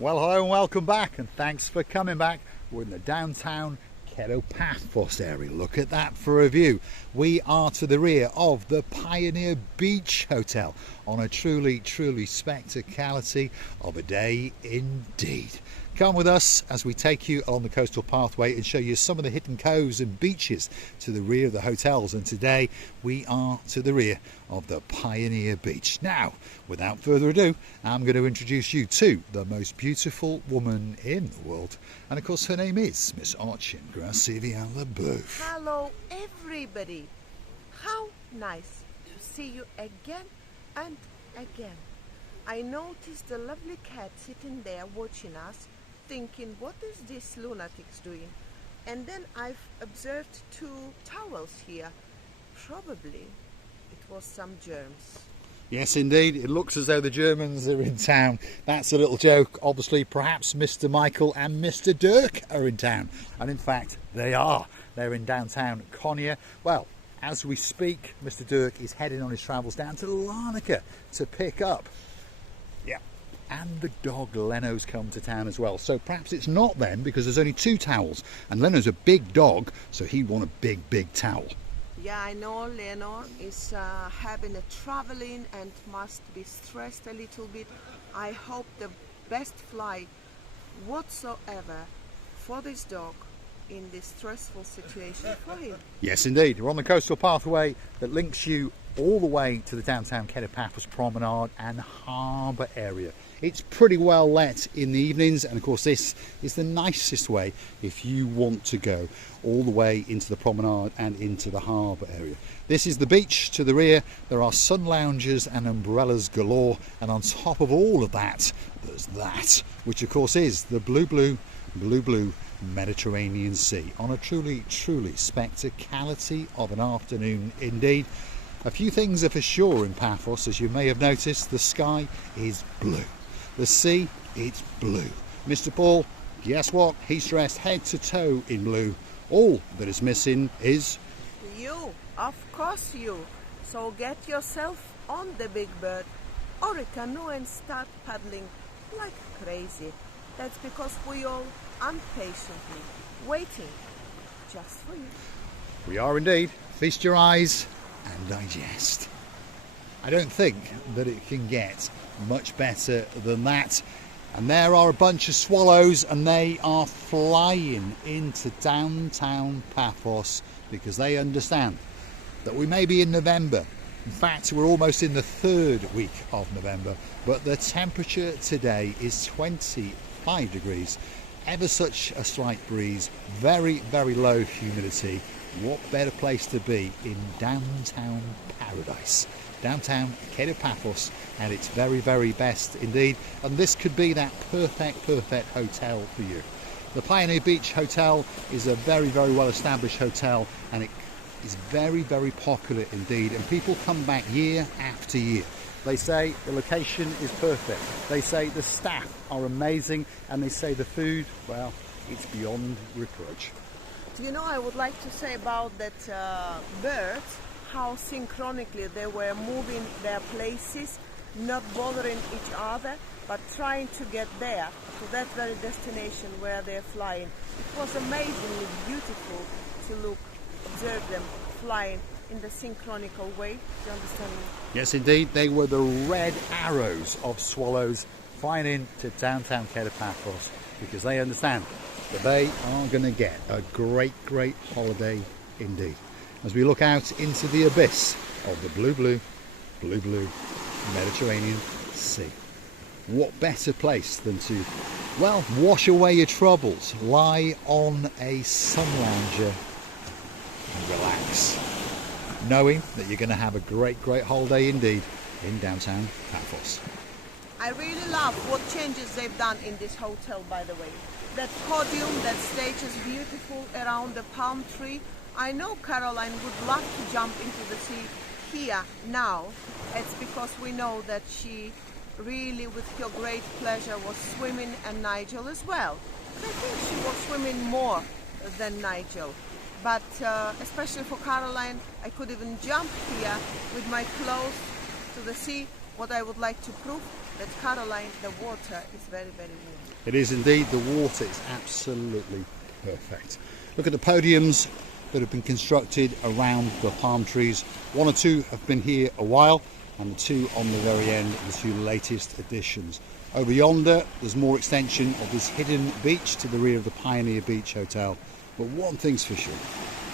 Well, hello and welcome back, and thanks for coming back. We're in the downtown Paphos area. Look at that for a view. We are to the rear of the Pioneer Beach Hotel on a truly spectacality of a day indeed. Come with us as we take you along the coastal pathway and show you some of the hidden coves and beaches to the rear of the hotels. And today we are to the rear of the Pioneer Beach. Now, without further ado, I'm going to introduce you to the most beautiful woman in the world. And of course, her name is Miss Archin Gracivia LeBeouf. Hello, everybody. How nice to see you again and again. I noticed a lovely cat sitting there watching us, thinking, what is this lunatics doing? And then I've observed two towels here. Probably it was some germs. Yes, indeed. It looks as though the Germans are in town. That's a little joke. Obviously, perhaps Mr. Michael and Mr. Dirk are in town. And in fact, they are. They're in downtown Konya. Well, as we speak, Mr. Dirk is heading on his travels down to Larnaca to pick up. Yeah. And the dog Leno's come to town as well. So perhaps it's not them, because there's only two towels. And Leno's a big dog, so he wants a big towel. Yeah, I know Leno is having a traveling and must be stressed a little bit. I hope the best flight whatsoever for this dog in this stressful situation for him. Yes, indeed. We're on the coastal pathway that links you all the way to the downtown Paphos promenade and harbour area. It's pretty well lit in the evenings, and of course this is the nicest way if you want to go all the way into the promenade and into the harbour area. This is the beach to the rear. There are sun lounges and umbrellas galore, and on top of all of that, there's that, which of course is the blue Mediterranean Sea on a truly spectacality of an afternoon indeed. A few things are for sure in Paphos. As you may have noticed, the sky is blue. The sea, it's blue. Mr. Paul, guess what? He's dressed head to toe in blue. All that is missing is... You, of course you. So get yourself on the big bird or a canoe and start paddling like crazy. That's because we all impatiently waiting just for you. We are indeed. Feast your eyes and digest. I don't think that it can get much better than that. And there are a bunch of swallows, and they are flying into downtown Paphos because they understand that we may be in November. In fact, we're almost in the third week of November, but the temperature today is 25 degrees. Ever such a slight breeze, very low humidity. What better place to be in downtown paradise? Downtown Paphos at its very best indeed. And this could be that perfect hotel for you. The Pioneer Beach Hotel is a very well established hotel, and it is very popular indeed. And people come back year after year. They say the location is perfect. They say the staff are amazing, and they say the food, well, it's beyond reproach. Do you know, I would like to say about that birds, how synchronically they were moving their places, not bothering each other, but trying to get there to that very destination where they're flying. It was amazingly beautiful to observe them flying in the synchronical way. Do you understand me? Yes, indeed. They were the red arrows of swallows flying into downtown Paphos because they understand that they are going to get a great holiday indeed. As we look out into the abyss of the blue Mediterranean Sea. What better place than to, well, wash away your troubles, lie on a sun lounger and relax, knowing that you're going to have a great holiday indeed in downtown Paphos. I really love what changes they've done in this hotel, by the way. That podium, that stage is beautiful around the palm tree. I know Caroline would love to jump into the sea here now. It's because we know that she really, with her great pleasure, was swimming, and Nigel as well. I think she was swimming more than Nigel. But especially for Caroline, I could even jump here with my clothes to the sea. What I would like to prove, that Caroline, the water is very, very warm. It is indeed. The water is absolutely perfect. Look at the podiums that have been constructed around the palm trees. One or two have been here a while, and the two on the very end are the two latest additions. Over yonder, there's more extension of this hidden beach to the rear of the Pioneer Beach Hotel. But one thing's for sure,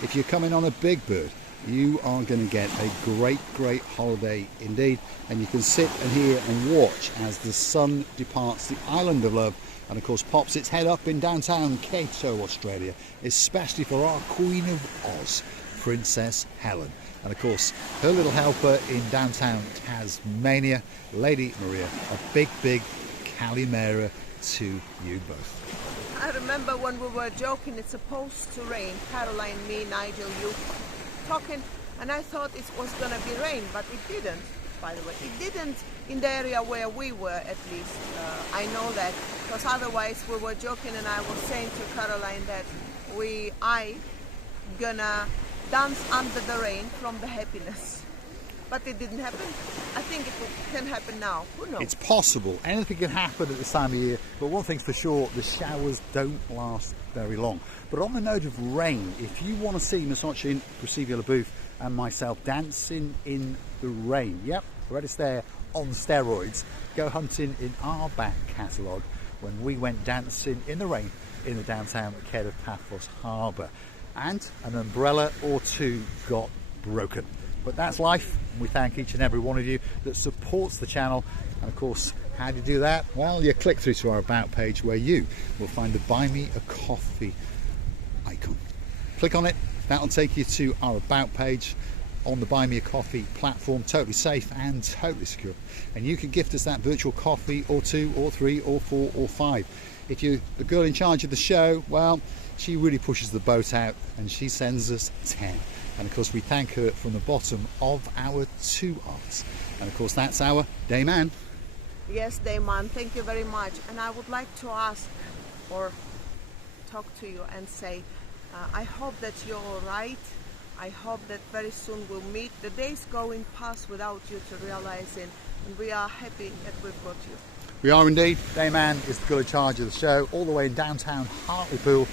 if you're coming on a Big Bird, you are going to get a great holiday indeed, and you can sit and hear and watch as the sun departs the island of love and of course pops its head up in downtown Cato, Australia, especially for our Queen of Oz, Princess Helen, and of course her little helper in downtown Tasmania, Lady Maria. A big Calimera to you both. I remember when we were joking, it's supposed to rain, Caroline, me, Nigel, you talking, and I thought it was going to be rain, but it didn't, by the way. It didn't in the area where we were, at least. I know that, because otherwise we were joking, and I was saying to Caroline that I gonna dance under the rain from the happiness. But it didn't happen. I think it can happen now. Who knows? It's possible. Anything can happen at this time of year. But one thing's for sure, the showers don't last very long. But on the note of rain, if you want to see Masochin, Crescivia LaBouffe and myself dancing in the rain, yep, we're just there on steroids. Go hunting in our back catalogue when we went dancing in the rain in the downtown Cape of Paphos Harbour. And an umbrella or two got broken. But that's life. We thank each and every one of you that supports the channel. And of course, how do you do that? Well, you click through to our About page where you will find the Buy Me a Coffee icon. Click on it. That'll take you to our About page on the Buy Me a Coffee platform. Totally safe and totally secure. And you can gift us that virtual coffee or two or three or four or five. If you're the girl in charge of the show, well, she really pushes the boat out and she sends us 10. And of course we thank her from the bottom of our two hearts. And of course that's our Dayman. Yes, Dayman, thank you very much. And I would like to ask or talk to you and say, I hope that you're all right. I hope that very soon we'll meet. The days going past without you to realizing, and we are happy that we've got you. We are indeed. Dayman is the girl in charge of the show, all the way in downtown Hartlepool.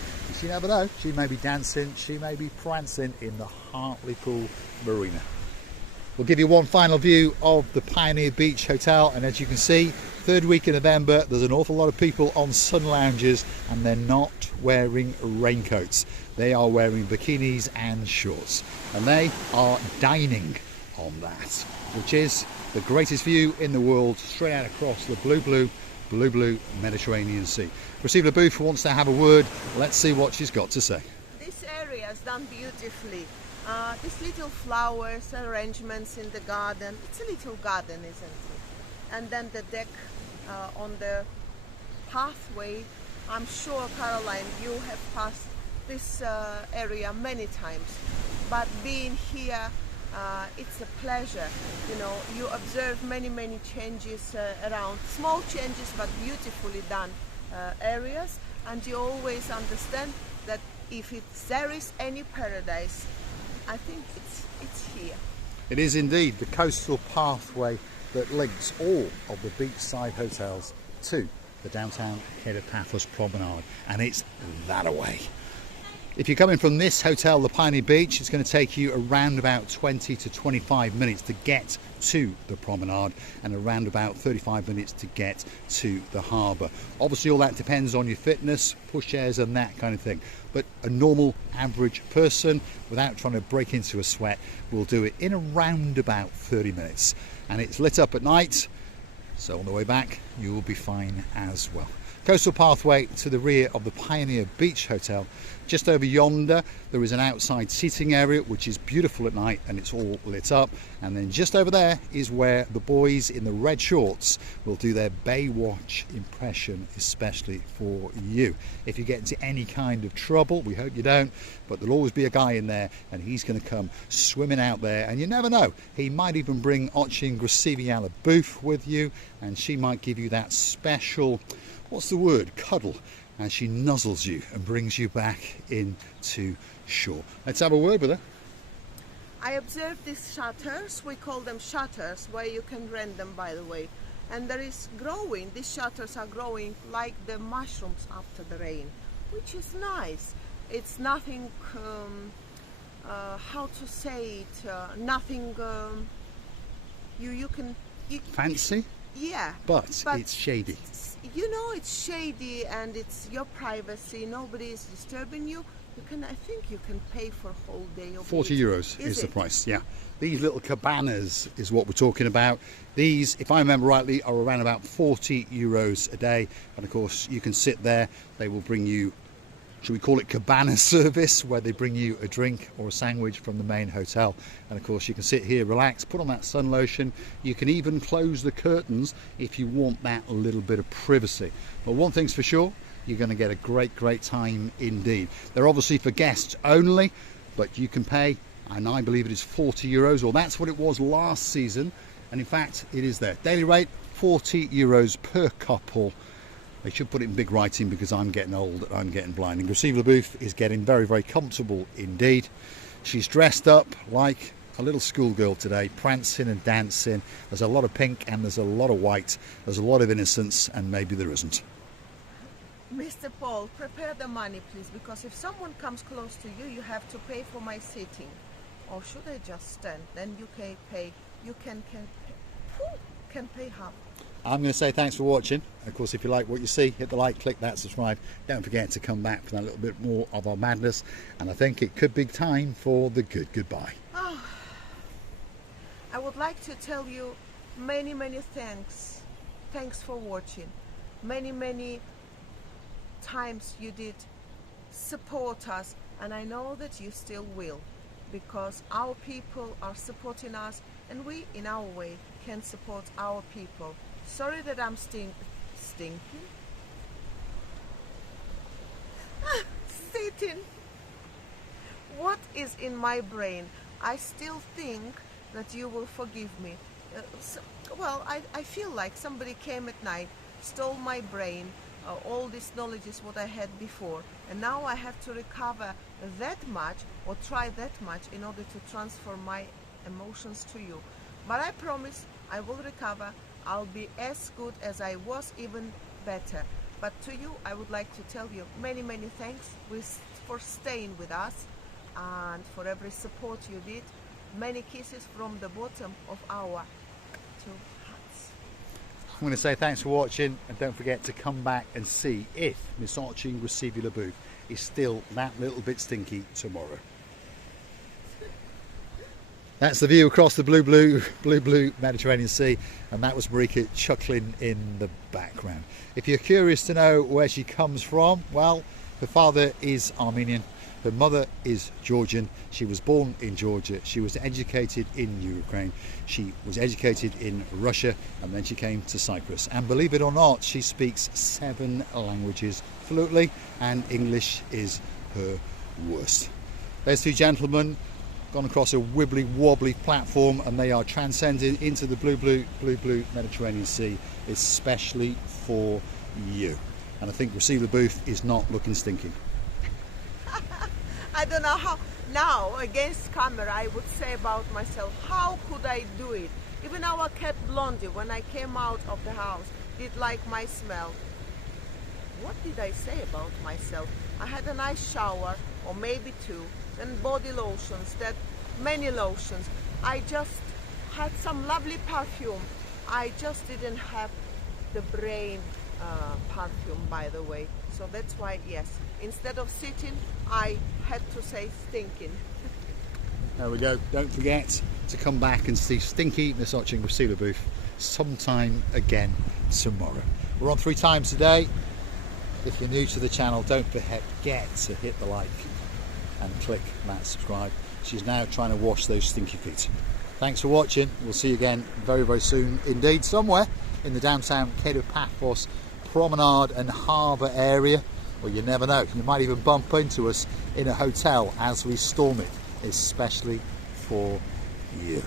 You never know, she may be dancing, she may be prancing in the Hartlepool Marina. We'll give you one final view of the Pioneer Beach Hotel, and as you can see, third week in November, there's an awful lot of people on sun lounges and they're not wearing raincoats. They are wearing bikinis and shorts, and they are dining on that, which is the greatest view in the world, straight out across the blue Mediterranean Sea. Crescivia LaBouffe wants to have a word. Let's see what she's got to say. This area is done beautifully. These little flowers, arrangements in the garden. It's a little garden, isn't it? And then the deck on the pathway. I'm sure, Caroline, you have passed this area many times. But being here, it's a pleasure. You know, you observe many changes around, small changes but beautifully done areas, and you always understand that if there is any paradise, I think it's here. It is indeed the coastal pathway that links all of the beachside hotels to the downtown Cape of Paphos promenade, and it's that away. If you're coming from this hotel, the Pioneer Beach, it's going to take you around about 20 to 25 minutes to get to the promenade and around about 35 minutes to get to the harbour. Obviously all that depends on your fitness, pushchairs and that kind of thing. But a normal average person, without trying to break into a sweat, will do it in around about 30 minutes. And it's lit up at night, so on the way back you will be fine as well. Coastal pathway to the rear of the Pioneer Beach Hotel. Just over yonder there is an outside seating area which is beautiful at night and it's all lit up, and then just over there is where the boys in the red shorts will do their Baywatch impression, especially for you. If you get into any kind of trouble, we hope you don't, but there'll always be a guy in there and he's going to come swimming out there, and you never know, he might even bring Ochin Crescivia LaBouffe with you, and she might give you that special, what's the word, cuddle, as she nuzzles you and brings you back into shore. Let's have a word with her. I observed these shutters, we call them shutters, where you can rent them, by the way. and there is growing. These shutters are growing like the mushrooms after the rain, which is nice. It's nothing, how to say it, nothing you can... Fancy? Yeah. But it's shady. You know, it's shady and it's your privacy. Nobody is disturbing you. I think you can pay for a whole day of 40 it. euros is the price, yeah. These little cabanas is what we're talking about. These, if I remember rightly, are around about 40 euros a day. And of course, you can sit there. They will bring you, should we call it cabana service, where they bring you a drink or a sandwich from the main hotel. And of course, you can sit here, relax, put on that sun lotion. You can even close the curtains if you want that little bit of privacy. But one thing's for sure, you're going to get a great time indeed. They're obviously for guests only, but you can pay, and I believe it is 40 euros, or that's what it was last season. And in fact, it is there. Daily rate, 40 euros per couple. They should put it in big writing because I'm getting old and I'm getting blind. And Graciela Booth is getting very comfortable indeed. She's dressed up like a little schoolgirl today, prancing and dancing. There's a lot of pink and there's a lot of white. There's a lot of innocence, and maybe there isn't. Mr. Paul, prepare the money, please, because if someone comes close to you, you have to pay for my sitting. Or should I just stand? Then you can pay. You can pay half. I'm going to say thanks for watching. Of course, if you like what you see, hit the like, click that, subscribe. Don't forget to come back for that little bit more of our madness. And I think it could be time for the goodbye. Oh, I would like to tell you many thanks. Thanks for watching. Many times you did support us, and I know that you still will, because our people are supporting us, and we in our way can support our people. Sorry that I'm stinking. Sitting. What is in my brain? I still think that you will forgive me. Well, I feel like somebody came at night, stole my brain. All this knowledge is what I had before, and now I have to recover that much, or try that much, in order to transfer my emotions to you. But I promise I will recover. I'll be as good as I was, even better. But to you, I would like to tell you many thanks for staying with us and for every support you did. Many kisses from the bottom of our two hearts. I'm going to say thanks for watching, and don't forget to come back and see if Miss Archie Graciela Booth is still that little bit stinky tomorrow. That's the view across the blue Mediterranean Sea, and that was Marika chuckling in the background. If you're curious to know where she comes from, well, her father is Armenian, her mother is Georgian. She was born in Georgia. She was educated in Ukraine. She was educated in Russia, and then she came to Cyprus. And believe it or not, she speaks 7 languages fluently, and English is her worst. There's 2 gentlemen gone across a wibbly wobbly platform, and they are transcending into the blue Mediterranean Sea, especially for you. And I think Graciela Booth is not looking stinky. I don't know how, now against camera I would say about myself, how could I do it? Even our cat Blondie, when I came out of the house, did like my smell. What did I say about myself? I had a nice shower, or maybe 2, then body lotions, that many lotions. I just had some lovely perfume. I just didn't have the brain perfume, by the way. So that's why, yes, instead of sitting, I had to say stinking. There we go. Don't forget to come back and see stinky Miss Archie Graciela Booth sometime again tomorrow. We're on 3 times a day. If you're new to the channel, don't forget to hit the like and click that subscribe. She's now trying to wash those stinky feet. Thanks for watching. We'll see you again very soon indeed, somewhere in the downtown Cape of Paphos promenade and harbour area. Well, you never know, you might even bump into us in a hotel as we storm it, especially for you.